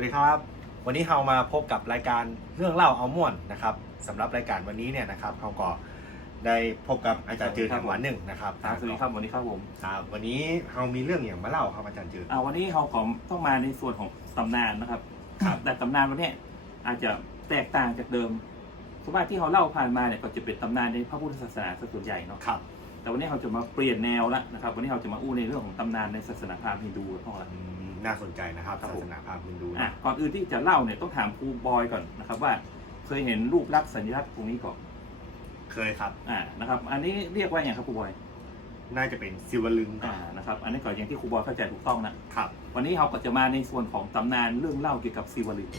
วัสดีครับ วันนี้เรามาพบกับรายการเรื่องเล่าเอาม่วนนะครับสำหรับรายการวันนี้เนี่ยนะครับเราก็ได้พบกับอาจารย์จืดครัทาบงหวานหนึ่งนะครับครับสวัสดีครับวันนี้ครับผมครับวันนี้เรามีเรื่องอย่างมาเล่าครับอาจารย์จืด อ่าวันนี้เราขอต้องมาในส่วนของตำนานนะครับ ครับ แต่ตำนานวันเนี้ยอาจจะแตกต่างจากเดิมสมมติที่เราเล่าผ่านมาเนี่ยก็จะเป็นตำนานในพระพุทธศาสนาซะส่วนใหญ่เนาะครับ แต่วันนี้เราจะมาเปลี่ยนแนวละนะครับวันนี้เราจะมาอู้ในเรื่องของตำนานในศาสนาพราหมณ์ฮินดูกันพ่อละอืมน่าสนใจนะครับครับศาผม สนาพราหมณ์ฮินดูอะนะก่อนอื่นที่จะเล่าเนี่ยต้องถามครูบอยก่อนนะครับว่าเคยเห็นรูปลักษณ์สัญลักษณ์ตรงนี้ก่อนเคยครับ อ่านะครับอันนี้เรียกว่าอย่างครับครูบอยน่าจะเป็นซิวลึงอ่านะครับอันนี้ก่อนอย่างที่ครูบอยเข้าใจถูกต้องนะครับวันนี้เราก็จะมาในส่วนของตำนานเรื่องเล่าเกี่ยวกับซีวลึง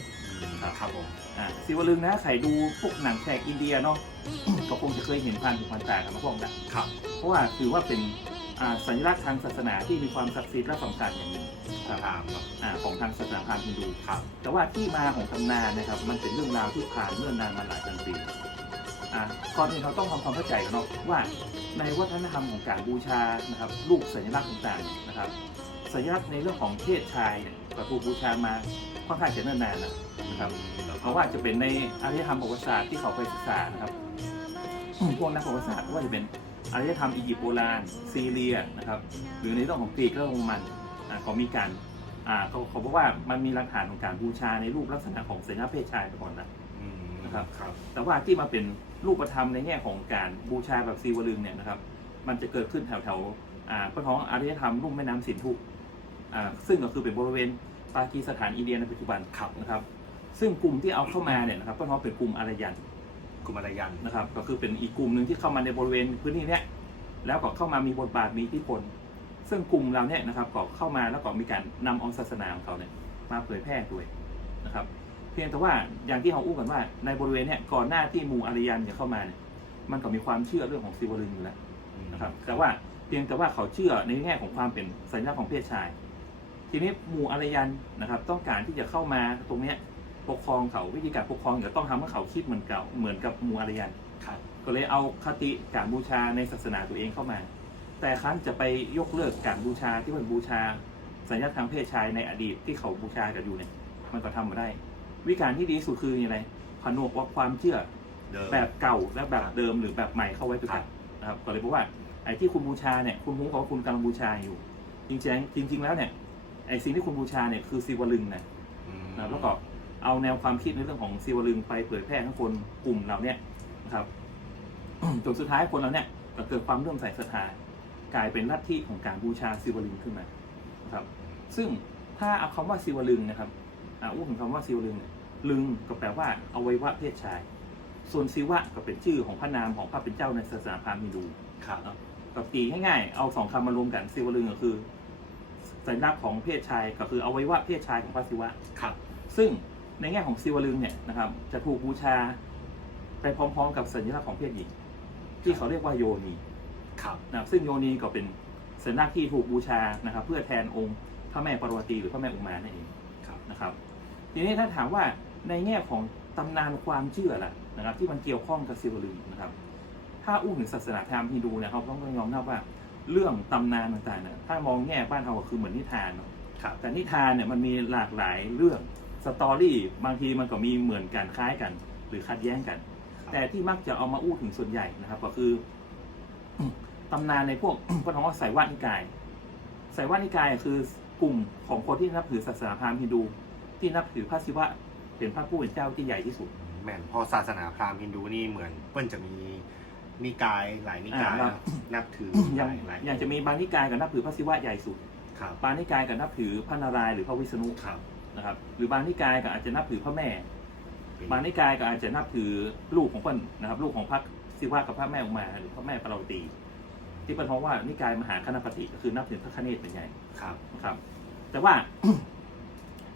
อืมครับผมอ่าซีวลึงนะใครดูพวกหนังแขกอินเดียเนาะ ก็คงจะเคยเห็นผ่านหูผ่านตากันมาพวกนั้นครับ เพราะว่าถือว่าเป็นอ่าสัญลักษณ์ทางศาสนาที่มีความศักดิ์สิทธิ์และสำคัญอย่างหนึ่งครับถามเนาะอ่าของทางศาสนาพราหมณ์ฮินดู ครับ แต่ว่าที่มาของตำนานนะครับ มันเป็นเรื่องราวที่ผ่านเมื่อนานมาหลายพันปีอ่าก่อนอื่นเราต้องทำความเข้าใจกันเนาะว่าในวัฒนธรรมของการบูชานะครับรูปสัญลักษณ์ต่างๆนะครับ สัญลักษณ์ในเรื่องของเพศชายเนี่ยก็ถูกบูชามา ค่อนข้างจะเนิ่นนานแล้วนะครับเพราะว่าจะเป็นในอารยธรรมประวัติศาสตร์ที่เขาไปศึกษานะครับอืมพวกนักประวัติศาสตร์ไม่ว่าจะเป็นอารยธรรมอียิปต์โบราณซีเรียนะครับ หรือในเรื่องของกรีกและโรมันอ่าก็มีการอ่าเขาเขาบอกว่ามันมีหลักฐานของการบูชาในรูปลักษณะของสัญลักษณ์เพศชายก่อนนะอืมนะครับครับแต่ว่าที่มาเป็นรูปธรรมในแง่ของการบูชาแบบซีวลึงเนี่ยนะครับ มันจะเกิดขึ้นแถวแถวๆอ่าพระท้องอารยธรรมลุ่มแม่น้ำสินธุอ่าซึ่งก็คือเป็นบริเวณ ปากีสถานอินเดียในปัจจุบันครับนะครับ ซึ่งกลุ่มที่เอาเข้ามาเนี่ยนะครับพระท้องเป็นกลุ่มอารยันกลุ่มอารยันนะครับ ก็คือเป็นอีกกลุ่มหนึ่งที่เข้ามาในบริเวณพื้นที่เนี้ยแล้วก็เข้ามามีบทบาทมีอิทธิพลซึ่งกลุ่มเราเนี่ยนะครับก็เข้ามาแล้วก็มีการนำเอาศาสนาของเขาเนี่ยมาเผยแพร่ด้วยนะครับ เพียงแต่ว่าอย่างที่เขาอู้กันว่าในบริเวณเนี่ยก่อนหน้าที่มูอารยันจะเข้ามาเนี่ยมันก็มีความเชื่อเรื่องของซิวลึงอยู่แล้วนะครับแต่ว่าเพียงแต่ว่าเขาเชื่อในแง่ของความเป็นสัญลักษณ์ของเพศชาย ทีนี้หมู่อารยันนะครับ ต้องการที่จะเข้ามาตรงเนี้ยปกครองเขาวิธีการปกครองจะต้องทำให้เขาคิดเหมือนเก่าเหมือนกับหมู่อารยันครับก็เลยเอาคติการบูชาในศาสนาตัวเองเข้ามา แต่ครั้นจะไปยกเลิกการบูชาที่มันบูชา สัญญาทางเพศชายในอดีตที่เขาบูชากันอยู่เนี่ยมันก็ทำมาได้ วิธีการที่ดีที่สุดคืออะไรผนวกว่าความเชื่อเดิม แบบเก่าและแบบเดิมหรือแบบใหม่เข้าไว้ด้วยครักับนนะครับก็เลยบอกว่าไอ้ที่คุณบูชาเนี่ยคุณรู้ว่าคุณกำลังบูชาอยู่ จริงๆจริง ๆ แล้วเนี่ย ไอ้สิ่งที่คุณบูชาเนี่ยคือซีวลึงนะอืมนะแล้วก็เอาแนวความคิดในเรื่องของซีวลึงไปเผยแพร่ทั้งคนกลุ่มเราเนี่ยนะครับจนสุดท้ายคนเราเนี่ยก็เกิดความเริ่อมใส่ศรัทธากลายเป็นลัทธิของการบูชาซีวลึงขึ้นมานะครับ ซึ่งถ้าเอาคำว่าซีวลึงนะครับอ่าอู้ถึงคำว่าซีวลึงเนี่ยลึงก็แปลว่าอวัยวะเพศชาย ส่วนซีวะก็เป็นชื่อของพระนามของพระเป็นเจ้าในศาสนาพราหมณ์ฮินดูครับก็ตีง่ายๆเอาสองคำมารวมกันซีวลึงก็คือ สัญลักษณ์ของเพศชายก็คืออวัยวะเพศชายของพระศิวะ ครับ ซึ่งในแง่ของซิวลึงเนี่ยนะครับ จะถูกบูชาไปพร้อมๆ กับสัญลักษณ์ของเพศหญิง ที่เขาเรียกว่าโยนีครับนะครับซึ่งโยนีก็เป็นสัญลักษณ์ที่ถูกบูชานะครับ เพื่อแทนองค์พระแม่ปารวตีหรือพระแม่อุมานั่นเองครับนะครับ ทีนี้ถ้าถามว่าในแง่ของตำนานความเชื่อล่ะนะครับ ที่มันเกี่ยวข้องกับซิวลึงนะครับ ถ้าอู้ถึงศาสนาพราหมณ์ฮินดูเนี่ยเขาต้องยอมรับว่า เรื่องตำนานต่างๆเนี่ยถ้ามองแง่บ้านเราก็คือเหมือนนิทานเนาะครับ แต่นิทานเนี่ยมันมีหลากหลายเรื่องสตอรี่บางทีมันก็มีเหมือนกันคล้ายกัน หรือขัดแย้งกันแต่ที่มักจะเอามาอู้ถึงส่วนใหญ่นะครับ ก็คือ ตำนานในพวก พระท้องว่าไสยวานิกายไสยวานิกายคือกลุ่มของคนที่นับถือศาสนาพราหมณ์ฮินดู ที่นับถือพระศิวะเป็นพระผู้เป็นเจ้าที่ใหญ่ที่สุด แม่นพอศาสนาพราหมณ์ฮินดูนี่เหมือนเปิ้นจะมี นิกายหลายนิกายอ่าครับนับถืออย่างหลายอย่างจะมีบางนิกายกับนับถือพระศิวะใหญ่สุด ครับบางนิกายกับนับถือพระนารายณ์หรือพระวิษณุครับนะครับ หรือบางนิกายก็อาจจะนับถือพระแม่เป็นบางนิกายก็อาจจะนับถือลูกของเพิ่นนะครับ ลูกของพระศิวะกับพระแม่อุมาหรือพระแม่ปารวตี ที่เป็นเพราะว่านิกายมหาคณปฏิก็คือนับถือพระคเนศเป็นใหญ่ ครับ นะครับแต่ว่า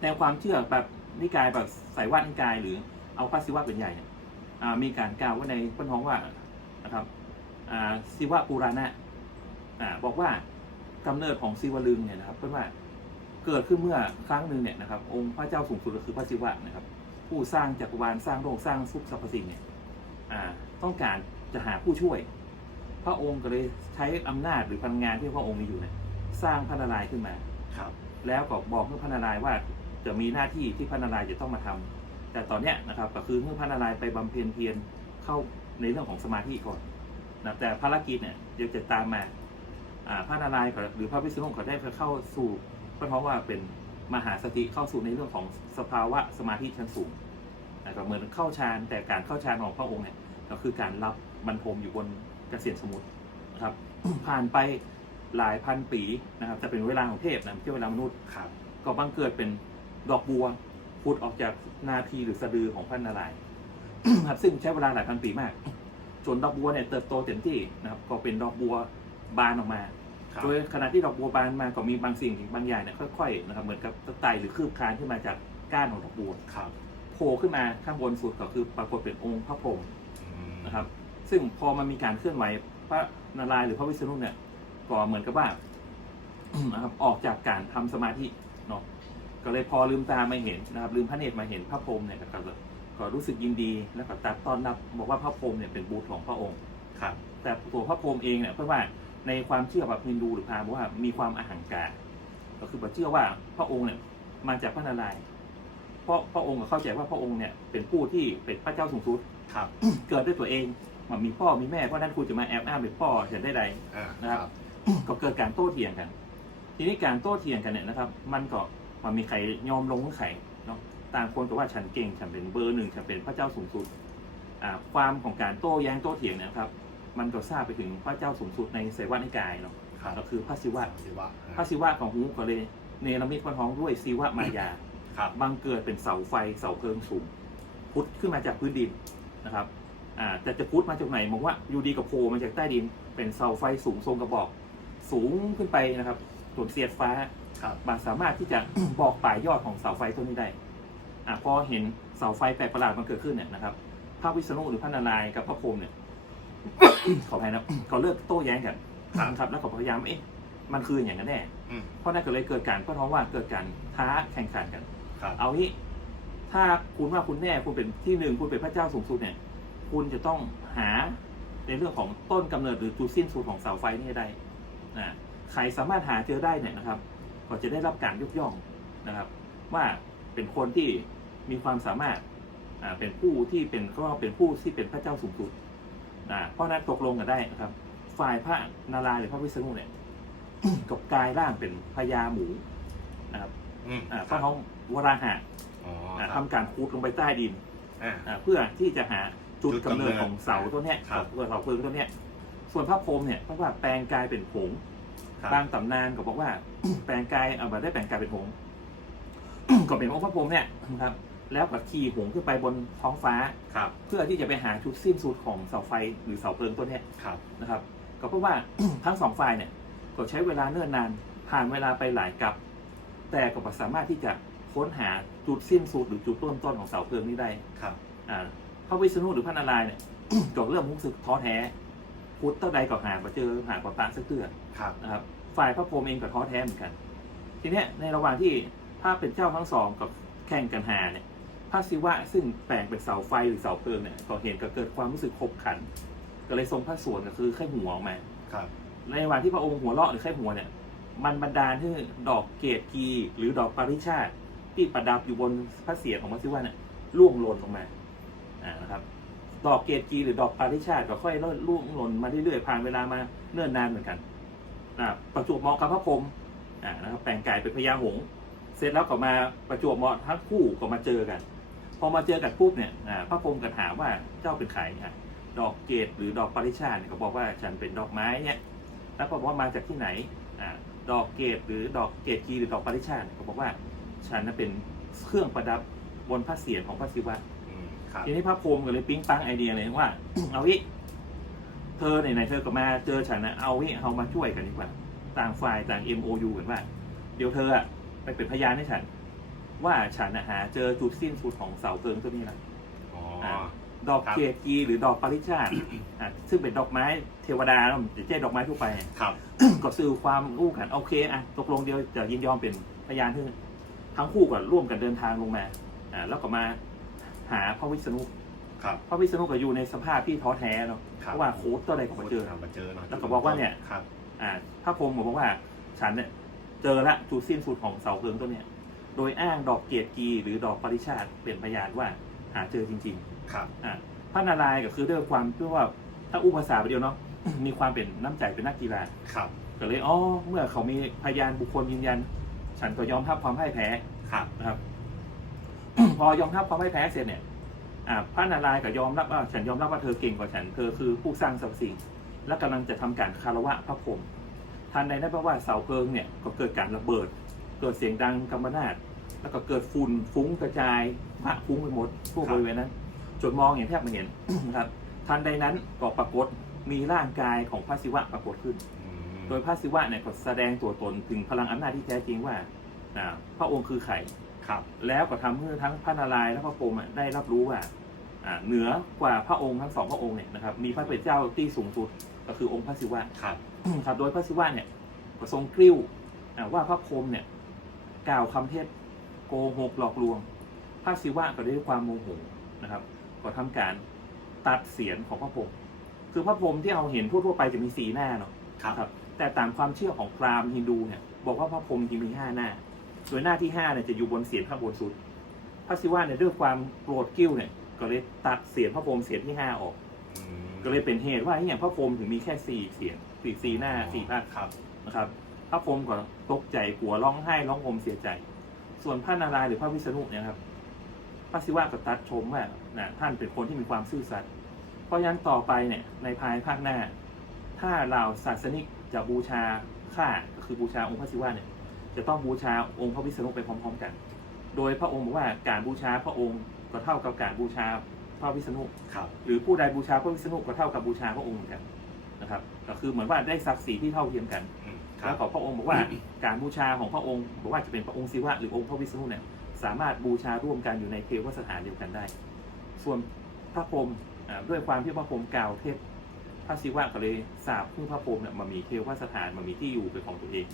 แนวความเชื่อแบบนิกายแบบสายวาดนิกายหรือเอาพระศิวะเป็นใหญ่เนี่ยอ่ามีการกล่าวไว่าในเพิ่นท้องว่า นะครับอ่าศิวะปุราณะอ่าบอกว่ากำเนิดของศิวลึงเนี่ยนะครับเพิ่นว่าเกิดขึ้นเมื่อครั้งหนึ่งเนี่ยนะครับ องค์พระเจ้าสูงสุดก็คือพระศิวะนะครับ ผู้สร้างจักรวาลสร้างโลกสร้างสุขสรรพสิ่งเนี่ยอ่าต้องการจะหาผู้ช่วย พระองค์ก็เลยใช้อำนาจหรือพลังงานที่พระองค์มีอยู่เนี่ยสร้างพระนารายณ์ขึ้นมาครับ แล้วก็บอกให้พระนารายณ์ว่าจะมีหน้าที่ที่พระนารายณ์จะต้องมาทำแต่ตอนเนี้ยนะครับก็คือเมื่อพระนารายณ์ไปบำเพ็ญเพียรเข้า ในเรื่องของสมาธิก่อนนะแต่ภารกิจเนี่ยเดี๋ยวจะตามมาอ่าพระนารายณ์ก็หรือพระวิษณุก็ได้เข้าสู่ก็เพราะว่าเป็นมหาสติเข้าสู่ในเรื่องของสภาวะสมาธิชั้นสูงนะครับเหมือนเข้าฌานแต่การเข้าฌานของพระองค์เนี่ยก็คือการรับบรรทมอยู่บนเกษียณสมุทรนะครับ ผ่านไปหลายพันปีนะครับจะเป็นเวลาของเทพนะไม่ใช่เวลามนุษย์ครับก็บังเกิดเป็นดอกบัวพุดออกจากนาพีหรือสะดือของพระนารายณ์ ครับซึ่งใช้เวลาหลายพันปีมาก จนดอกบัวเนี่ยเติบโตเต็มที่นะครับ ก็เป็นดอกบัวบานออกมาครับโดยขณะที่ดอกบัวบานมาก็มีบางสิ่งบางอย่างเนี่ยค่อยๆนะครับเหมือนกับไตหรือคืบคลานขึ้นมาจากก้านของดอกบัวครับโผล่ขึ้นมาข้างบนสุดก็คือปรากฏเป็นองค์พระพรหมอืมนะครับ ซึ่งพอมันมีการเคลื่อนไหวพระนารายณ์หรือพระวิษณุเนี่ยก็เหมือนกับว่านะครับออกจากการทำสมาธิเนาะก็เลยพอลืมตามาเห็นนะครับ ลืมพระเนตรมาเห็นพระพรหมเนี่ยก็ ก็รู้สึกยินดีแล้วก็ตัดต้อนรับบอกว่าพระพรหมเนี่ยเป็นบุตรของพระองค์ครับ แต่ตัวพระพรหมเองเนี่ยเพราะว่าในความเชื่อแบบฮินดูหรือพราหมณ์ว่ามีความอหังการก็คือเชื่อว่าพระองค์เนี่ยมาจากพระนารายณ์เพราะพระองค์เข้าใจว่าพระองค์เนี่ยเป็นผู้ที่เป็นพระเจ้าสูงสุดครับ เกิดด้วยตัวเองมันมีพ่อมีแม่เพราะฉะนั้นคุณจะมาแอบอ้างเป็นพ่อฉันได้ใดอ่านะครับ ก็เกิดการโต้เถียงกัน ทีนี้การโต้เถียงกันเนี่ยนะครับ มันก็มันมีใครยอมลงหรือใครเนาะ ต่างคนก็ว่าฉันเก่ง ฉันเป็นเบอร์หนึ่งฉันเป็นพระเจ้าสูงสุดอ่าความของการโต้แย้งโต้เถียงเนยนะครับ มันก็ทราบไปถึงพระเจ้าสูงสุดในเสวนิกายเนาะครับก็คือพระศิวะศิวะพระศิวะของฮูก็เลยเนรมิตพระท้องด้วยศิวะมายาครับบังเกิดเป็นเสาไฟเสาเพลิงสูงพุทธขึ้นมาจากพื้นดินนะครับอ่าแต่จะพุทธมาจากไหนมองว่าอยู่ดีกับโผล่มาจากใต้ดิน เป็นเสาไฟสูงทรงกระบอก สูงขึ้นไปนะครับส่วนเสียดฟ้าครับมันสามารถที่จะบอกปลายยอดของเสาไฟต้นนี้ได้ อ่าพอเห็นเสาไฟแปลกประหลาดมันเกิดขึ้นเนี่ยนะครับพระวิษณุหรือพระนารายณ์กับพระพรหมเนี่ย ขออภัยนะเขาเลิกโต้แย้งกันครับนะครับแล้วก็พยายามเอ๊ะมันคืออย่างนั้นแน่อืมเพราะนั่นก็เลยเกิดการเพราะท้องว่าเกิดการท้าแข่งขันกัน ครับ เอางี้ถ้าคุณว่าคุณแน่คุณเป็นที่หนึ่งคุณเป็นพระเจ้าสูงสุดเนี่ย คุณจะต้องหาในเรื่องของต้นกำเนิดหรือจุดสิ้นสุดของเสาไฟนี่ให้ได้นะใครสามารถหาเจอได้เนี่ยนะครับ ก็จะได้รับการยกย่องนะครับ ว่าเป็นคนที่ มีความสามารถอ่าเป็นผู้ที่เป็นก็เป็นผู้ที่เป็นพระเจ้าสูงสุดนะเพราะนั้นตกลงกันได้นะครับ ฝ่ายพระนารายณ์หรือพระวิษณุเนี่ยกับกายร่างเป็นพญาหมูนะครับอืมอ่าพระท้องวราหะอ๋ออ่าครับทำการคูดลงไปใต้ดินอ่าอ่าเพื่อที่จะหาจุดจุดกำกำเนิเนิดดของเสาตัวเนี้ยครับเสาเพลิงตัวเนี้ยส่วนพระพรหมเนี่ยเพราะว่าแปลงกายเป็นผงครับบางตำนานก็บอกว่า แปลงกายเอามาได้แปลงกายเป็นผงก็เป็นองค์พระพรหมเนี่ยนะครับ แล้วก็ขี่หงส์ขึ้นไปบนท้องฟ้า ครับ เพื่อที่จะไปหาจุดสิ้นสุดของเสาไฟหรือเสาเพลิงตัวเนี้ยครับ นะครับ ก็เพราะว่า ทั้งสองฝ่ายเนี่ยก็ใช้เวลาเนิ่นนาน ผ่านเวลาไปหลายกับ แต่ก็บ่สามารถที่จะค้นหาจุดสิ้นสุดหรือจุดต้นต้นของเสาเพลิงนี้ได้ครับ อ่าพระวิษณุหรือพระนารายณ์เนี่ย ก็เริ่มรู้สึกท้อแท้พุทธเต้าใดก็หามาเจอหากว่าตาสักเตือนครับ นะครับ ฝ่ายพระพรหมเองก็ท้อแท้เหมือนกัน ทีเนี้ยในระหว่างที่พระเป็นเจ้าทั้งสองกับแข่งกันหาเนี่ย พระศิวะซึ่งแปลงเป็นเสาไฟหรือเสาเพลิงเนี่ยก็เห็นก็เกิดความรู้สึกขบขัน ก็เลยทรงพระสวนก็คือแค่หัวออกมาครับ ในระหว่างที่พระองค์หัวเราะหรือแค่หัวเนี่ย มันบันดาลให้ดอกเกตกีหรือดอกปาริชาติที่ประดับอยู่บนพระเศียรของพระศิวะเนี่ยร่วงหล่นลงมาอ่านะครับ ดอกเกตกีหรือดอกปาริชาติก็ค่อยร่วงหล่นมาเรื่อยๆผ่านเวลามาเนิ่นนานเหมือนกันอ่าประจวบเหมาะกับพระพรหมอ่านะครับแปลงกายเป็นพญาหงส์เสร็จแล้วก็มาประจวบเหมาะทั้งคู่ก็มาเจอกัน พอมาเจอกันปุ๊บเนี่ยอ่าพระพรหมก็ถามว่าเจ้าเป็นใครอะดอกเกตหรือดอกปาริชาติเนี่ยก็บอกว่าฉันเป็นดอกไม้เนี่ยแล้วก็บอกว่ามาจากที่ไหนอ่าดอกเกตหรือดอกเกตกีหรือดอกปาริชาติเนี่ยก็บอกว่าฉันนั้นเป็นเครื่องประดับบนพระเศียรของพระศิวะอืมครับทีนี้พระพรหมก็เลยปิ๊งปังไอเดียเลยว่า เอาวิเธอไหนๆเธอก็มาเจอฉันนะเอาวิเอามาช่วยกันดีกว่า ต่างฝ่ายต่าง MOU กันว่า เดี๋ยวเธออะไปเป็นพยานให้ฉัน ว่าฉันนะหาเจอจุดสิ้นสุดของเสาเพลิงตัวนี้นะอ๋อดอกครับเกตกีหรือดอกปาริชาติ อะซึ่งเป็นดอกไม้เทวดาไม่ใช่ดอกไม้ทั่วไป ครับ ก็สื่อความรู้กันโอเคอะตกลงเดียวจะยินยอมเป็นพยานที่ทั้งคู่ก็ร่วมกันเดินทางลงมาอ่าแล้วก็มาหาพระวิษณุครับ พระวิษณุก็อยู่ในสภาพที่ท้อแท้เนาะครับเพราะว่าโค้ดตัวใดก็มาเจอ มาเจอเนาะแล้วก็บอกว่าเนี่ย ครับ อ่าพระพรหมบอกว่าฉันเนี่ยเจอละจุดสิ้นสุดของเสาเพลิงตัวเนี้ย โดยอ้างดอกเกตกีหรือดอกปริชาติเป็นพยานว่าหาเจอจริงครับๆอะพระนารายณ์ก็คือด้วยความที่ว่าถ้าอุปสาไปเดียวเนาะ มีความเป็นน้ำใจเป็นนักกีฬา ครับก็เลยอ๋อเมื่อเขามีพยานบุคคลยืนยัน ฉันก็ยอมรับความพ่ายแพ้ครับ นะครับ พอยอมรับความพ่ายแพ้เสร็จเนี่ยอ่าพระนารายณ์ก็ยอมรับว่าฉันยอมรับว่าเธอเก่งกว่าฉันเธอคือผู้สร้างสรรพสิ่ง และกำลังจะทำการคารวะพระพรหมทันใดนั้นเพราะว่าเสาเพลิงเนี่ยก็เกิดการระเบิด เกิดเสียงดังกำมนาด แล้วก็เกิดฝุ่นฟุ้งกระจายพระฟุ้งไปหมดทั่วบริเวณนั้นจนมองเห็นแทบไม่เห็นนะครับทันใดนั้นก็ปรากฏมีร่างกายของพระศิวะปรากฏขึ้นอืมโดยพระศิวะเนี่ยก็แสดงตัวตนถึงพลังอำนาจที่แท้จริงว่าอ่าพระองค์คือใครครับ แล้วก็ทำให้ทั้งพระนารายณ์และพระพรหมอะได้รับรู้ว่าอ่าเหนือกว่าพระองค์ทั้งสองพระองค์เนี่ยนะครับมีพระเป็นเจ้าที่สูงสุดก็คือองค์พระศิวะครับครับโดยพระศิวะเนี่ยก็ทรงกริ้วอ่าว่าพระพรหมเนี่ยกล่าวคำเท็จ โกหกหลอกลวง พระศิวะก็ด้วยความโมโหนะครับ ก็ทำการตัดเสียนของพระพรหมคือพระพรหมที่เราเห็นทั่วๆไปจะมีสีหน้าเนาะครับครับแต่ตามความเชื่อของพราหมณ์ฮินดูเนี่ยบอกว่าพระพรหมจริงมีห้าหน้าโดยหน้าที่ห้าเนี่ยจะอยู่บนเสียนข้างบนสุด พระศิวะเนี่ยด้วยความโกรธกิ้วเนี่ย ก็เลยตัดเสียนพระพรหมเสียนที่ห้าออกอืมก็เลยเป็นเหตุว่าอย่างพระพรหมถึงมีแค่สี่เสียนสี่สี่หน้าสี่ภาคครับนะครับ พระพรหมก็ตกใจกลัวร้องไห้ร้องโอมเสียใจ ส่วนพระนารายณ์หรือพระวิษณุเนี่ยครับพระศิวะก็ตัดชมว่านะท่านเป็นคนที่มีความซื่อสัตย์เพราะฉะนั้นต่อไปเนี่ยในภายภาคหน้า ถ้าเราศาสนิกจะบูชาข้าก็คือบูชาองค์พระศิวะเนี่ยจะต้องบูชาองค์พระวิษณุไปพร้อม ๆ กัน โดยพระองค์บอกว่าการบูชาพระองค์ก็เท่ากับการบูชาพระวิษณุครับหรือผู้ใดบูชาพระวิษณุก็เท่ากับบูชาพระองค์เหมือนกันนะครับ ก็คือเหมือนว่าได้ศักดิ์ศรีที่เท่าเทียมกันอืมครั แล้บวก็พระองค์บอกว่าการบูชาของพระองค์บอกว่าจะเป็นพระองค์ศิวะหรือองค์พระวิษณุเนี่ยสามารถบูชาร่วมกันอยู่ในเทวสถานเดียวกันได้ ส่วนพระพรหมด้วยความที่พระพรหมกล่าวเทศพระศิวะก็เลยสาบผู้พระพรหมเนี่ยมามีเทวสถานมามีที่อยู่เป็นของตัวเอง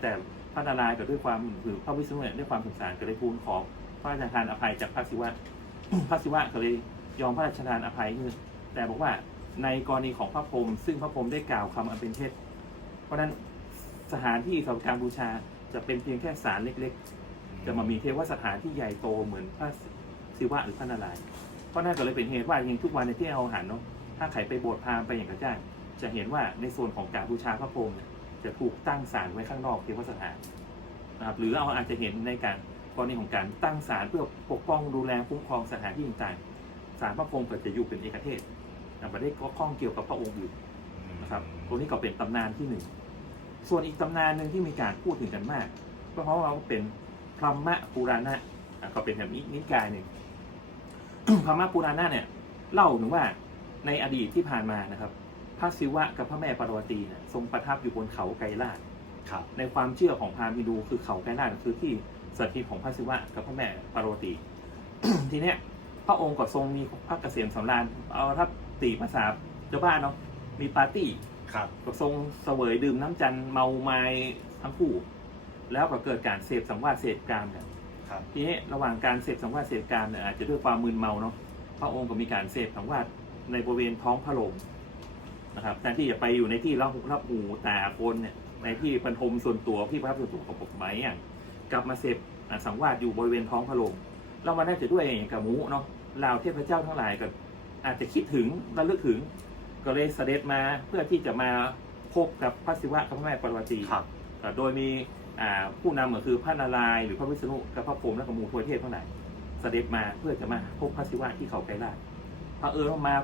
แต่พระนารายณ์ก็ด้วยความหรือพระวิษณุเนี่ยด้วยความสงสารก็เลยทูลขอพระราชทานอภัยจากพระศิวะพระศิวะก็เลยยอมพระราชทานอภัยให้แต่บอกว่าในกรณีของพระพรหมซึ่งพระพรหมได้กล่าวคำอันเป็นเท็จเพราะนั้น สถานที่สำหรับการบูชาจะเป็นเพียงแค่ศาลเล็กๆ จะมามีเทวสถานที่ใหญ่โตเหมือนพระศิวะหรือพระนารายณ์เพราะนั่นก็เลยเป็นเหตุว่าอย่างทุกวันในที่เราหันเนาะถ้าใครไปโบสถ์พราหมณ์ไปอย่างกระจ้างจะเห็นว่าในส่วนของการบูชาพระพรหมเนี่ยจะถูกตั้งศาลไว้ข้างนอกเทวสถานนะครับหรือเราอาจจะเห็นในการกรณีของการตั้งศาลเพื่อปกป้องดูแลคุ้มครองสถานที่ต่างๆศาลพระพรหมก็จะอยู่เป็นเอกเทศนะไม่ได้ข้องเกี่ยวกับพระองค์อื่นนะครับตรงนี้ก็เป็นตำนานที่หนึ่ง ส่วนอีกตำนานหนึ่งที่มีการพูดถึงกันมาก ก็เพราะว่าเป็นพรหมปุราณะอะก็เป็นแบบนี้นิกายหนึ่งพรหมปุราณะเนี่ยเล่าถึงว่าในอดีตที่ผ่านมานะครับ พระศิวะกับพระแม่ปารวตีเนี่ยทรงประทับอยู่บนเขาไกรลาดครับในความเชื่อของพราหมณ์ฮินดูคือเขาไกรลาดคือที่สถิตของพระศิวะกับพระแม่ปารวตี ทีเนี้ยพระองค์ก็ทรงมีพระเกษมสำราญเอาถ้าตีภาษาเจ้าบ้านเนาะมีปาร์ตี้ ครับก็ทรงเสวยดื่มน้ำจันทร์เมาไม้ทั้งคู่ แล้วก็เกิดการเสพสังวาสเสพกามกันครับ ทีนี้ระหว่างการเสพสังวาสเสพกามเนี่ยอาจจะด้วยความมึนเมาเนาะพระองค์ก็มีการเสพสังวาสในบริเวณท้องพระโรงนะครับแทนที่จะไปอยู่ในที่รับหูรับหูตาคนเนี่ยในที่บรรทมส่วนตัวที่พระส่วนตัวของผมไหมอะกลับมาเสพอะสังวาสอยู่บริเวณท้องพระโรงแล้วมันน่าจะด้วยอย่างกับหมูเนาะลาวเทพเจ้าทั้งหลายก็อาจจะคิดถึงระลึกถึง ก็เลยเสด็จมาเพื่อที่จะมาพบกับพระศิวะกับพระแม่ปารวตีครับเอ่อโดยมีอ่าผู้นำก็คือพระนารายณ์หรือพระวิษณุกับพระพรหมและกับหมู่ทวยเทพทั้งหลายเสด็จมาเพื่อจะมาพบพระศิวะที่เขาไกรลาดพระเออมา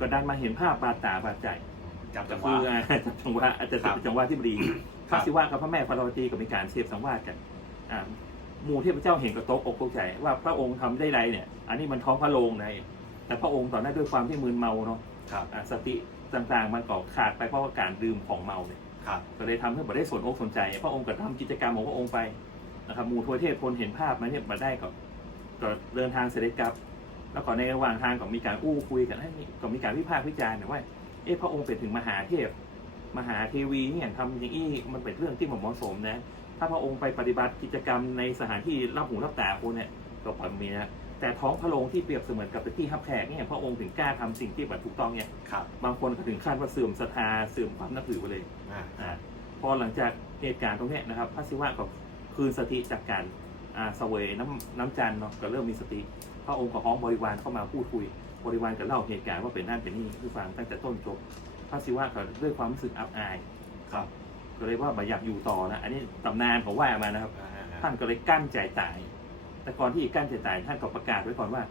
ก็ดันมาเห็นภาพบาดตาบาดใจ จับก็จังหคืวะ ออ่าจับจังหวะอาจจะครับจังหวะที่ดีพครัระบศิวะกับพระแม่ปารวตีก็มีการเสพสังวาสกันอ่าหมู่เทพเจ้าเห็นก็ตกอกตกใจว่าพระองค์ทำได้ไรเนี่ย อันนี้มันท้องพระโรงไงแต่พระองค์ตอนนั้นด้วยความที่มึนเมาเนาะ ครับอ่าสติต่างๆ มันก็ขาดไปเพราะว่าการดื่มของเมาเนี่ยครับก็เลยทำให้บ่ได้สนอกสนใจพระองค์ก็ทำกิจกรรมของพระองค์ไปนะครับหมู่ทวยเทพพลเห็นภาพมาเนี่ยมาได้ก็ก็เดินทางเสด็จกลับ แล้วก็ในระหว่างทางก็มีการอู้คุยกันให้ก็มีการวิพากษ์วิจารณ์นะว่าเอ๊ะพระองค์เป็นถึงมหาเทพ มหาเทวีเนี่ยทำอย่างนี้มันเป็นเรื่องที่เหมาะสมนะถ้าพระองค์ไปปฏิบัติกิจกรรมในสถานที่รับหูรับตาคนเนี่ยก็พอมีนะ แต่ท้องพระโรงที่เปรียบเสมือนกับเป็นที่ฮับแขกเนี่ยพระองค์ถึงกล้าทำสิ่งที่แบบถูกต้องเนี่ยครับบางคนก็ถึงขั้นว่าเสื่อมศรัทธาเสื่อมความนับถือไปเลยอ่าอ่าพอหลังจากเหตุการณ์ตรงเนี้ยนะครับ พระศิวะก็คืนสติจากการอ่าเสวยน้ำน้ำจันทร์เนาะก็เริ่มมีสติ พระองค์กับพ้องบริวารเข้ามาพูดคุย บริวารก็เล่าเหตุการณ์ว่าเป็นนั่นเป็นนี่คือฟังตั้งแต่ต้นจบพระศิวะก็ด้วยความรู้สึกอับอายครับก็เลยว่าไม่อยากอยู่ต่อนะ อันนี้ตำนานเขาว่ามานะครับอ่าท่านก็เลยกั้นใจตาย แต่ก่อนที่จะกั้นใจตายท่านก็ประกาศไว้ก่อนว่า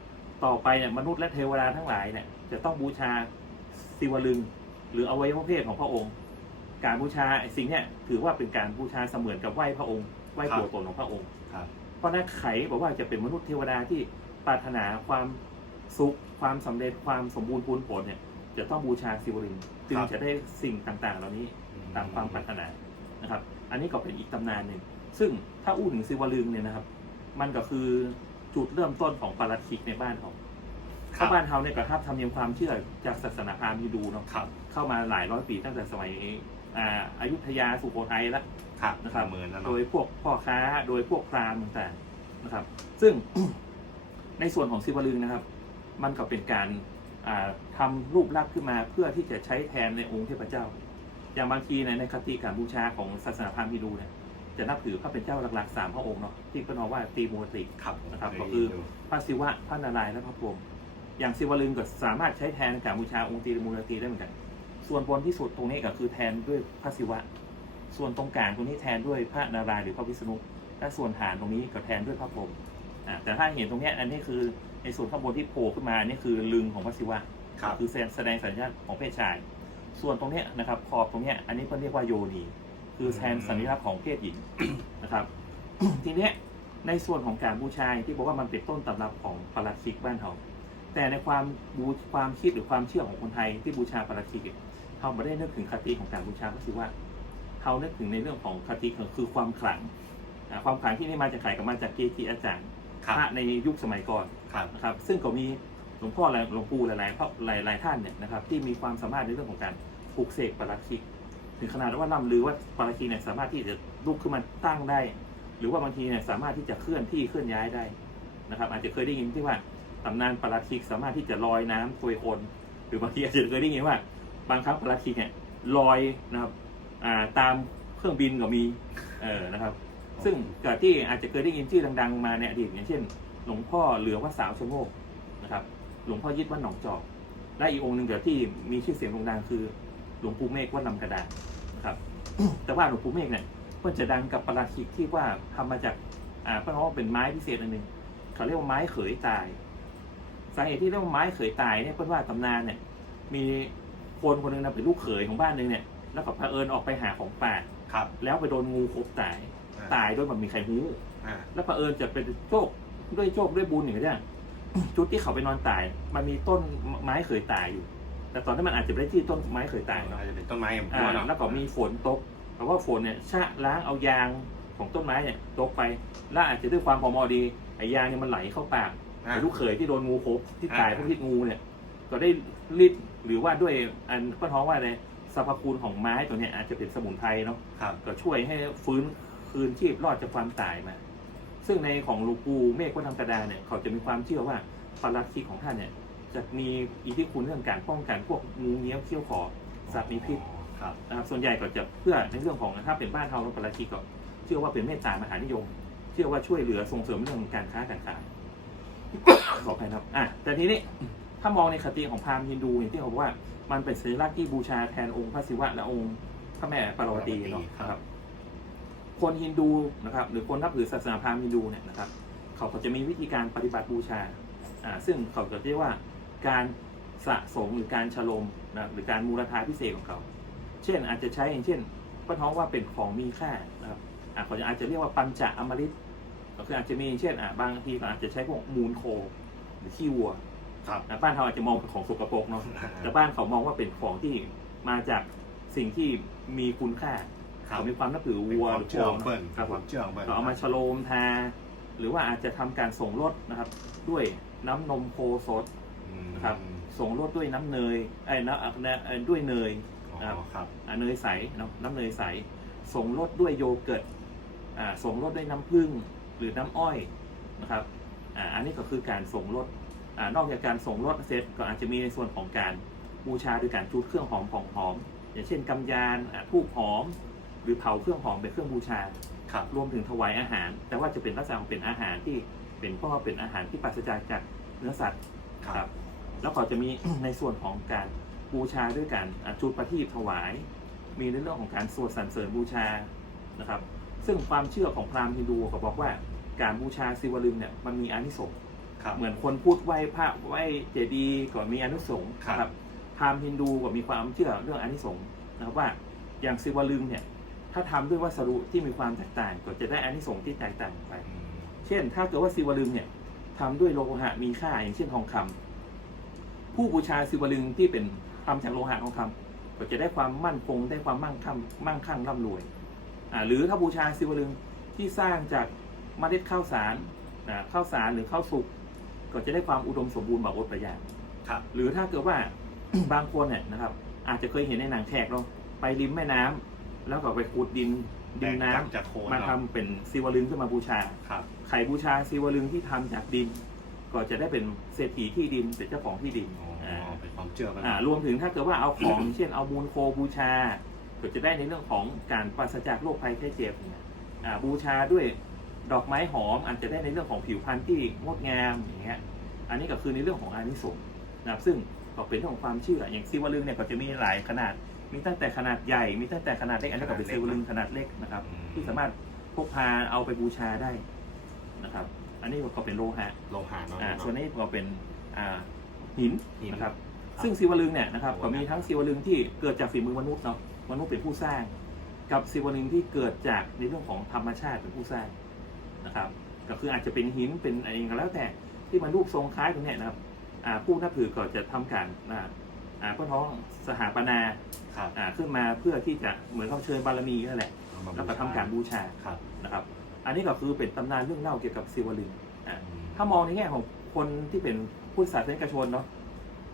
ต่อไปเนี่ยมนุษย์และเทวดาทั้งหลายเนี่ยจะต้องบูชาศิวลึง หรืออวัยวะเพศของพระองค์ การบูชาสิ่งเนี้ยถือว่าเป็นการบูชาเสมือนกับไหว้พระองค์ไหว้ตัวตนของพระองค์ครับเพราะนั้นไขบอกว่าจะเป็นมนุษย์เทวดาที่ปรารถนาความสุขความสำเร็จความสมบูรณ์พูนผลเนี่ยจะต้องบูชาศิวลึงจึงจะได้สิ่งต่างๆ เหล่านี้ตามความปรารถนานะครับ อันนี้ก็เป็นอีกตำนานหนึ่งซึ่งถ้าอู้ถึงศิวลึงเนี่ยนะครับ มันก็คือจุดเริ่มต้นของปาราชิกในบ้านเขาคเพรับราะบ้านเขาเนี่ยก็ทับทำเนียมความเชื่อจากศาสนาพราหมณ์ฮินดูเนาะครับ เข้ามาหลายร้อยปีตั้งแต่สมัยอ่าอยุธยาสุโขทัยแล้ว ครับนะครับ เหมือนแล้วโดเนาะยพวกพ่อค้าโดยพวกพราหมณ์ต่างๆนะครับ ซึ่ง ในส่วนของศิวลึงนะครับ มันก็เป็นการอ่าทำารูปลักษณ์ขึ้นมาเพื่อที่จะใช้แทนในองค์เทพเจ้า อย่างบางทีในในคติการบูชาของศาสนาพราหมณ์ฮินดูเนี่ย จะนับถือพระเป็นเจ้าหลักๆสามพระองค์เนาะที่เป็นว่าตีมูติครับนะครับเยก็คือดูพระศิวะพระนารายณ์และพระพรหมอย่างศิวลึงก็สามารถใช้แทนการบูชาองค์ตีมูลตีได้เหมือนกัน ส่วนบนที่สุดตรงนี้ก็คือแทนด้วยพระศิวะ ส่วนตรงกลางตรงนี้แทนด้วยพระนารายณ์หรือพระวิษณุและส่วนฐานตรงนี้ก็แทนด้วยพระพรหมอ่าแต่ถ้าเห็นตรงเนี้ยอันนี้คือในส่วนข้างบนที่โผล่ขึ้นมาอันนี้คือลึงของพระศิวะครับคือแสดงสัญญาณของเพศชาย ส่วนตรงเนี้ยนะครับขอบตรงเนี้ยอันนี้ก็เรียกว่าโยนี คือแทนสัญลักษณ์ของเพศหญิงนะครับ ทีเนี้ยในส่วนของการบูชาอย่างที่บอกว่ามันเป็นต้นตำรับของปาราชิกบ้านเราแต่ในความบูความคิดหรือความเชื่อของคนไทยที่บูชาปาราชิกเนี่ยเขาไม่ได้นึกถึงคติของการบูชาพระศิวะเขานึกถึงในเรื่องของคติคือความขลังอ่าความขลังที่นี่มาจากใครก็มาจากเกจิอาจารย์ครับพระในยุคสมัยก่อนครับนะครับ ซึ่งก็มีหลวงพ่อหลายหลวงปู่หลายๆพระหลายหลายท่านเนี่ยนะครับที่มีความสามารถในเรื่องของการปลูกเสกปาราชิก ถึงขนาดว่าล่ำลือว่าปาราชิกเนี่ยสามารถที่จะลุกขึ้นมาตั้งได้ หรือว่าบางทีเนี่ยสามารถที่จะเคลื่อนที่เคลื่อนย้ายได้นะครับ อาจจะเคยได้ยินที่ว่าตำนานปาราชิกสามารถที่จะลอยน้ำโวยคน หรือบางทีอาจจะเคยได้ยินว่า บางครั้งปาราชิกเนี่ยลอยนะครับอ่าตามเครื่องบินก็มีเออนะครับ ซึ่งเกิดที่อาจจะเคยได้ยินชื่อดัง ๆ มาในอดีตอย่างเช่น หลวงพ่อเหลือวัดสาวชโงกนะครับ หลวงพ่อยิดวัดหนองจอกและอีกองค์หนึ่งเดี๋ยวที่มีชื่อเสียงโด่งดังคือ ลวงปู่เมฆวัดลำกระดานนะครับ แต่ว่าหลวงปู่เมฆเนี่ยเพิ่นจะดังกับปาราชิกที่ว่าทำมาจากอ่าเพิ่นว่าเป็นไม้พิเศษอันหนึ่งเขาเรียกว่าไม้เขยตายสาเหตุที่เรียกว่าไม้เขยตายเนี่ยเพิ่นว่าตำนานเนี่ย มีคนคนหนึ่งนะเป็นลูกเขยของบ้านหนึ่งเนี่ยแล้วก็เผอิญออกไปหาของป่าครับ แล้วไปโดนงูขบตาย ตายด้วยมันมีใครรู้อ่าแล้วเผอิญจะเป็นโชคด้วยโชคด้วยบุญอย่างเงี้ยจุดที่เขาไปนอนตาย มันมีต้นไม้เขยตายอยู่ แต่ตอนนั้นมันอาจจะไม่ได้ที่ต้นไม้เขยตายเนาะอาจจะเป็นต้นไม้อย่างอ่าพวกเนาะแล้วก็มีฝนตกเพราะว่าฝนเนี่ยชะล้างเอายางของต้นไม้เนี่ยตกไปแล้วอาจจะด้วยความพอเหมอดีไอ้ยางเนี่ยมันไหลเข้าปากอ่าไอ้ลูกเขยที่โดนงูคบที่ตายอ่าเพราะพิษงูเนี่ย ก็ได้รีดหรือว่าด้วยอันก็ท้องว่าอะไรสรรพคุณของไม้ตัวเนี้ยอาจจะเป็นสมุนไพรเนาะ ครับ ก็ช่วยให้ฟื้นคืนชีพรอดจากความตายมา ซึ่งในของหลูกปูเมฆวัฒนธรรมกระดาเนี่ยเขาจะมีความเชื่อว่าปาราชิกของท่านเนี่ย จะมีอิทธิคุณเรื่องการป้องกันพวกงูเงี้ยวเขี้ยวขอสัตว์มีพิษครับนะครับส่วนใหญ่ก็จะเพื่อในเรื่องของถ้าเป็นบ้านเราปาราชิกก็เชื่อว่าเป็นเมตตามหานิยม เชื่อว่าช่วยเหลือส่งเสริมเรื่องของการค้าการขาย ขออภัยครับอะแต่ทีนี้ถ้ามองในคติของพราหมณ์ฮินดูอย่างที่เขาบอกว่ามันเป็นสัญลักษณ์ที่บูชาแทนองค์พระศิวะและองค์พระแม่ปารวตีเนาะครับ คนฮินดูนะครับ หรือคนนับถือศาสนาพราหมณ์ฮินดูเนี่ยนะครับ เขาก็จะมีวิธีการปฏิบัติบูชาอ่าซึ่งเขาจะเรียกว่า การสะสมหรือการฉลมนะหรือการมูลค่าพิเศษของเขาเช่นอาจจะใช้อย่างเช่นก็ท้องว่าเป็นของมีค่านะครับอ่าเขาจะอาจจะเรียกว่าปัญจอมฤตก็คืออาจจะมีอย่างเช่นอ่าบางทีก็อาจจะใช้พวกมูลโค หรือขี้วัวครับนะบ้านเราอาจจะมองเป็นของสกปรกเนาะแต่บ้านเขามองว่าเป็นของที่มาจากสิ่งที่มีคุณค่าครับเขามีความนับถือเป็นวัวความหรือเชื่อของโคเปิ้ลครับความเชื่อของเปิ้ลเขาเอามาฉโลมทา หรือว่าอาจจะทำการส่งรสนะครับ ด้วยน้ำนมโคสดอืมนะ ครับส่งรสด้วยน้ำเนยไอ้ยน้ำเอ่อด้วยเนยอ๋อครับครับอ่าเนยใสเนาะน้ำเนยใส ส่งรสด้วยโยเกิร์ตอ่าส่งรสด้วยน้ำผึ้งหรือน้ำอ้อยนะครับอ่าอันนี้ก็คือการส่งรสอ่านอกจากการส่งรสเสร็จก็อาจจะมีในส่วนของการบูชาด้วยการจุดเครื่องหอมของหอม อย่างเช่นกำยานอ่าทูบหอม หรือเผาเครื่องหอมเป็นเครื่องบูชาคครับรวมถึงถวายอาหาร แต่ว่าจะเป็นลักษณะของเป็นอาหารที่เป็นเพราะว่าเป็นอาหารที่ปราศจากจากเนื้อสัตว์ครับ แล้วก็จะมี ในส่วนของการบูชาด้วยการอะจุดประทีปถวาย มีในเรื่องของการสวดสรรเสริญบูชานะครับ ซึ่งความเชื่อของพราหมณ์ฮินดูก็บอกว่าการบูชาศิวลึงเนี่ยมันมีอานิสงส์ครับเหมือนคนพูดไหว้พระไหว้เจดีย์ก็มีอานิสงส์ครับนะครับพราหมณ์ฮินดูก็มีความเชื่อเรื่องอานิสงส์นะครับว่าอย่างศิวลึงเนี่ยถ้าทำด้วยวัสดุที่มีความแตกต่างก็จะได้อานิสงส์ที่แตกต่างไปอืมเช่น ถ้าเกิดว่าศิวลึงเนี่ยทำด้วยโลหะมีค่าอย่างเช่นทองคำ ผู้บูชาศิวลึงที่เป็นทำจากโลหะทองคำก็จะได้ความมั่นคงได้ความมั่งคั่งมั่งคั่งร่ำรวยอ่าหรือถ้าบูชาศิวลึงที่สร้างจากเมล็ดข้าวสารนะข้าวสารหรือข้าวสุกก็จะได้ความอุดมสมบูรณ์แบบอดประหยัดครับ หรือถ้าเกิดว่าบางคนเนี่ยนะครับ อาจจะเคยเห็นในหนังแขกเราไปริมแม่น้ำแล้วก็ไปขุดดินดินน้ำแตกจากโคนมาทำเนาะเป็นศิวลึงขึ้นมาบูชาครับไข่บูชาศิวลึงที่ทำจากดิน ก็จะได้เป็นเศรษฐีที่ดินเป็นเจ้าของที่ดินอ๋ออาเป็นความเชื่อกันอ่ารวมถึงถ้าเกิดว่าเอาของเช่นเอามูลโคบูชา ก็จะได้ในเรื่องของการปราศจากโรคภัยไข้เจ็บเนี่ยอ่าบูชาด้วยดอกไม้หอมอาจจะได้ในเรื่องของผิวพรรณที่งดงามอย่างเงี้ยอันนี้ก็คือในเรื่องของอานิสงส์นะครับซึ่งก็เป็นเรื่องของความเชื่ออย่างศิวลึงเนี่ยก็จะมีหลายขนาด มีตั้งแต่ขนาดใหญ่ มีตั้งแต่ขนาดเล็กอันนี้ก็เป็นศิวลึงขนาดเล็กนะครับ ที่สามารถพกพาเอาไปบูชาได้นะครับ อันนี้ก็เป็นโลหะโลหะเนาะอ่าส่วนนี้ก็เป็นอ่าหินหินนะครับครับซึ่งศิวลึงเนี่ยนะครับโอ้ก็มีทั้งศิวลึงที่เกิดจากฝีมือมนุษย์เนาะมนุษย์เป็นผู้สร้าง กับศิวลึงที่เกิดจากในเรื่องของธรรมชาติเป็นผู้สร้างนะครับก็คืออาจจะเป็นหินเป็นอะไรก็แล้วแต่ที่มันรูปทรงคล้ายตรงเนี้ยนะครับอ่าผู้นับถือก็จะทำการอ่าอ่าเพื่อท้องสถาปนาครับอ่าขึ้นมาเพื่อที่จะเหมือนเขาเชิญบารมีนั่นแหละเอามาแล้วก็ทำการบูชาครับนะครับ อันนี้ก็คือเป็นตำนานเรื่องเล่าเกี่ยวกับศิวลึงอ่าอืมถ้ามองในแง่ของคนที่เป็นพุทธศาสนิกชนเนาะ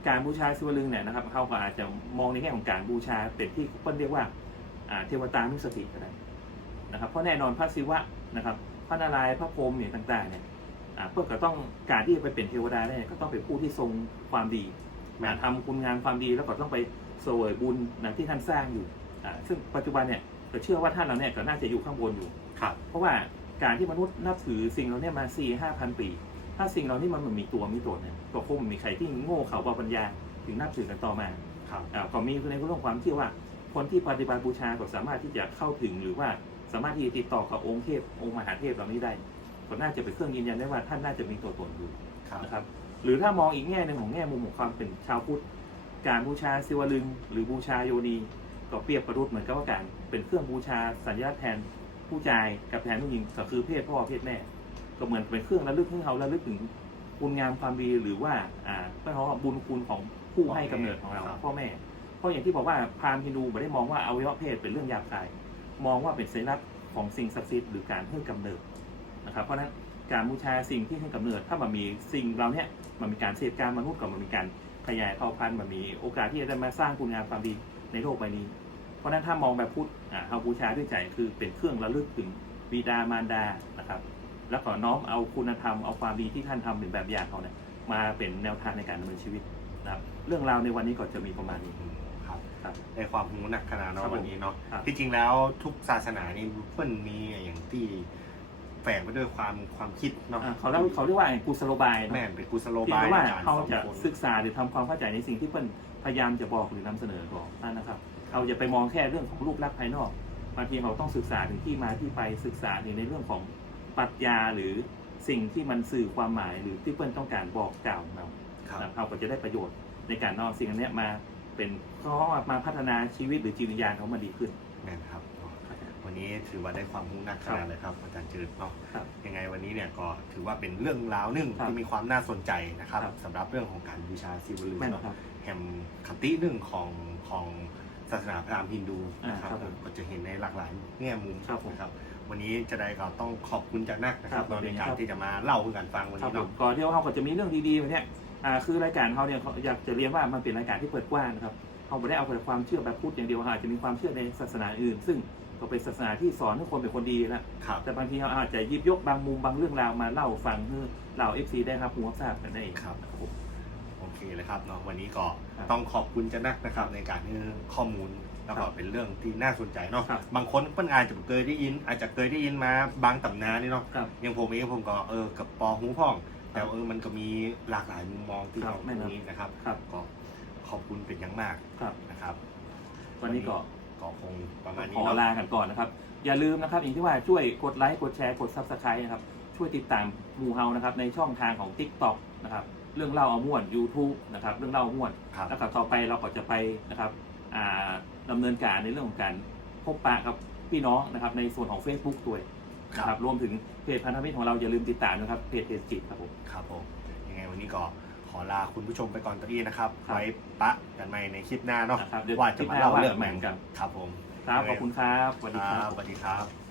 การบูชาศิวลึงเนี่ยนะครับเขาก็อาจจะมองในแง่ของการบูชาเป็นที่เปิ้นเรียกว่าอ่าเทวตานุสติก็ได้นะครับเพราะแน่นอนพระศิวะนะครับพระนารายณ์พระพรหมเนี่ยต่างๆเนี่ยอ่าเพื่อก็ต้องการที่จะไปเป็นเทวดาได้ก็ต้องเป็นผู้ที่ทรงความดีแม่นทำคุณงามความดีแล้วก็ต้องไปเสวยบุญนะที่ท่านสร้างอยู่อ่าซึ่งปัจจุบันเนี่ยก็เชื่อว่าท่านเราเนี่ยก็น่าจะอยู่ข้างบนอยู่ครับเพราะว่า การที่มนุษย์นับถือสิ่งเหล่านี้มาสี่ห้าพันปี ถ้าสิ่งเหล่านี้มันมันมีตัวมีตนเนี่ยก็คงไม่มีใครที่โง่เขาเบาปัญญาถึงนับถือกันต่อมาครับอ่าก็มีในเรื่องความเชื่อว่า คนที่ปฏิบัติบูชาก็สามารถที่จะเข้าถึงหรือว่าสามารถที่จะติดต่อกับองค์เทพองค์มหาเทพเหล่านี้ได้ก็น่าจะเป็นเครื่องยืนยันได้ว่าท่านน่าจะมีตัวตนอยู่ครับนะครับ หรือถ้ามองอีกแง่หนึ่งของแง่มุมของความเป็นชาวพุทธการบูชาศิวลึง หรือบูชาโยนีก็เปรียบประดุษเหมือนกับว่าการเป็นเครื่องบูชาสัญลักษณ์แทน ผู้ชายกับแทนผู้หญิงก็คือเพศพ่อเพศแม่ ก็เหมือนเป็นเครื่องระลึกให้เขาระลึกถึงคุณงามความดีหรือว่าอ่าเพื่อเขาว่าบุญคุณของผู้ให้กำเนิดของเราครับพ่อแม่ เพราะอย่างที่บอกว่าพราหมณ์ฮินดูไม่ได้มองว่าอวัยวะเพศเป็นเรื่องหยาบคาย มองว่าเป็นสัญลักษณ์ของสิ่งศักดิ์สิทธิ์หรือการให้กำเนิดนะครับ เพราะฉะนั้นการบูชาสิ่งที่ให้กำเนิด ถ้ามันมีสิ่งเราเนี้ยมันมีการเสพการมนุษย์กับมันมีการขยายเผ่าพันธุ์มันมีโอกาสที่จะได้มาสร้างคุณงามความดีในโลกใบนี้ เพราะฉะนั้นถ้ามองแบบพุทธอ่าเอาบูชาด้วยใจคือเป็นเครื่องระลึกถึงบิดามารดานะครับ แล้วก็น้อมเอาคุณธรรมเอาความดีที่ท่านทำเป็นแบบอย่างเขาเนี่ยมาเป็นแนวทางในการดำเนินชีวิตนะครับเรื่องราวในวันนี้ก็จะมีประมาณนี้อืมครับครับ ในความรู้หนักขนาดครัเนาะบผมวันนี้เนาะครับ ที่จริงแล้วทุกศาสนานี่เพิ่นมีอย่างที่แฝงไปด้วยความความคิดเนาะอ่าเขาเรียกเขาเรียกว่ากุศโลบายเนอะ แม่นเป็นกุศโลเพียงบายแต่ว่าในการเขาสอนจะคน ศึกษาหรือทำความเข้าใจในสิ่งที่เปิ้ลพยายามจะบอกหรือนำเสนอบอกนั่นนะครับ เราจะไปมองแค่เรื่องของรูปลักษณ์ภายนอกบางทีเราต้องศึกษาถึงที่มาที่ไปศึกษาถึงในเรื่องของปรัชญาหรือสิ่งที่มันสื่อความหมายหรือที่เปิ้ลต้องการบอกกล่าวเราครับเราก็จะได้ประโยชน์ในการนำสิ่งอันเนี้ยมาเป็นข้อมาพัฒนาชีวิตหรือจิตวิญญาณเขามาดีขึ้นแม่นครับวันนี้ถือว่าได้ความรู้หนักขนาดเลยครับอาจารย์จืดเนาะครับยังไงวันนี้เนี่ยก็ถือว่าเป็นเรื่องราวหนึ่งครับที่มีความน่าสนใจนะครับครับสำหรับเรื่องของการบูชาศิวลึงแม่นเนาะครับแห่งคติหนึ่งของของ ศาสนาพราหมณ์ฮินดูนะครับอ่าครับผมก็จะเห็นในหลากหลายแง่มุมครับผม นะครับ วันนี้จะได้ก็ต้องขอบคุณจากนักนะครับครับในการครับที่จะมาเล่าให้กันฟังวันครับนี้ผมเนาะก่อนที่เขาก็จะมีเรื่องดีๆแบบเนี้ยอ่าคือรายการเขาเนี่ยเขาอยากจะเรียนว่ามันเป็นรายการที่เปิดกว้างนะครับเขาไม่ได้เอาแต่ความเชื่อแบบพุทธอย่างเดียวเขาอาจจะมีความเชื่อในศาสนาอื่น ซึ่งก็เป็นศาสนาที่สอนให้คนเป็นคนดีแล้วครับ แต่บางทีเขาอาจจะหยิบยกบางมุมบางเรื่องราวมาเล่าฟังให้เราเอฟซีได้รับรู้รับทราบกันได้ครับครับ ผมโอ เคเลยครับเนาะวันนี้ก็ครับต้องขอบคุณจะนักนะครับในการให้ข้อมูลแล้วก็เป็นเรื่องที่น่าสนใจเนาะครับบางคนเพิ่นอาจจะเคยได้ยิน อาจจะเคยได้ยินมาบางตำนานนี่เนาะครับอย่างผมเองผมก็เออกับปอหูพ่อง แต่ว่าเออมันก็มีหลากหลายมุมมองที่ครับเราแม่นครับนี้นะครับครับก็ขอบคุณเป็นอย่างมากครับนะครับ วันนี้ก็ก็คงประมาณขนี้อเนาะลากันก่อนนะครับ อย่าลืมนะครับ อย่างที่ว่าช่วยกดไลค์กดแชร์กด Subscribe นะครับช่วยติดตามหมูเฮานะครับในช่องทางของ TikTok นะครับ เรื่องเล่าเอาม่วน YouTube นะครับเรื่องเล่าเอาม่วนครับ แล้วก็ต่อไปเราก็จะไปนะครับอ่าดำเนินการในเรื่องของการพบปะกับพี่น้องนะครับในส่วนของ Facebook ด้วยนะครับรวมถึงเพจพันธมิตรของเราอย่าลืมติดตามนะครับเพจเพจจิตครับผม ครับผมยังไงวันนี้ก็ขอลาคุณผู้ชมไปก่อนตอนนี้นะครับ ครับไว้ปะกันใหม่ในคลิปหน้าเนาะนะครับเดี๋ยวว่าจะมาเล่าคลิปหน้าเรื่องว่าไหนเหมือนกันครับผม ครับขอบคุณครับสวัสดีครับสวัสดีครับ